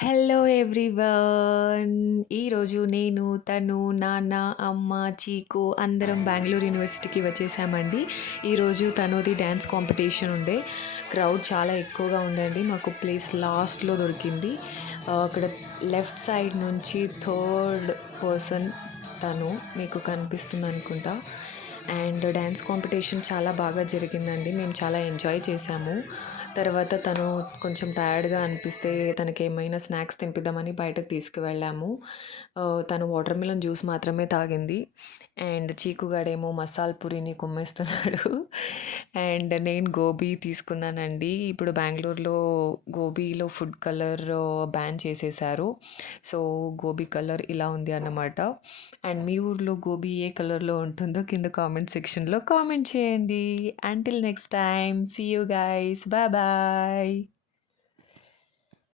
Hello everyone. ఈరోజు నేను, తను, నాన్న, అమ్మ, చీకు అందరం బెంగుళూరు యూనివర్సిటీకి వచ్చేసామండి. ఈరోజు తనుది డాన్స్ కాంపిటీషన్ ఉండే. క్రౌడ్ చాలా ఎక్కువగా ఉందండి. మాకు ప్లేస్ లాస్ట్‌లో దొరికింది. అక్కడ లెఫ్ట్ సైడ్ నుంచి థర్డ్ పర్సన్ తను మీకు కనిపిస్తుందనుకుంటా. అండ్ డాన్స్ కాంపిటీషన్ చాలా బాగా జరిగిందండి. మేము చాలా ఎంజాయ్ చేశాము. తర్వాత తను కొంచెం టయర్డ్‌గా అనిపిస్తే తనకేమైనా స్నాక్స్ తినిపిద్దామని బయటకు తీసుకువెళ్ళాము. తను వాటర్ మిలన్ జ్యూస్ మాత్రమే తాగింది. అండ్ చీకుగాడేమో మసాల్ పూరిని కుమ్మేస్తున్నాడు. అండ్ నేను గోబీ తీసుకున్నానండి. ఇప్పుడు బెంగుళూరులో గోబీలో ఫుడ్ కలర్ బ్యాన్ చేసేశారు. సో, గోబీ కలర్ ఇలా ఉంది అన్నమాట. అండ్ మీ ఊర్లో గోబీ ఏ కలర్‌లో ఉంటుందో కింద కామెంట్ సెక్షన్‌లో కామెంట్ చేయండి. Until next time. See you guys. Bye bye.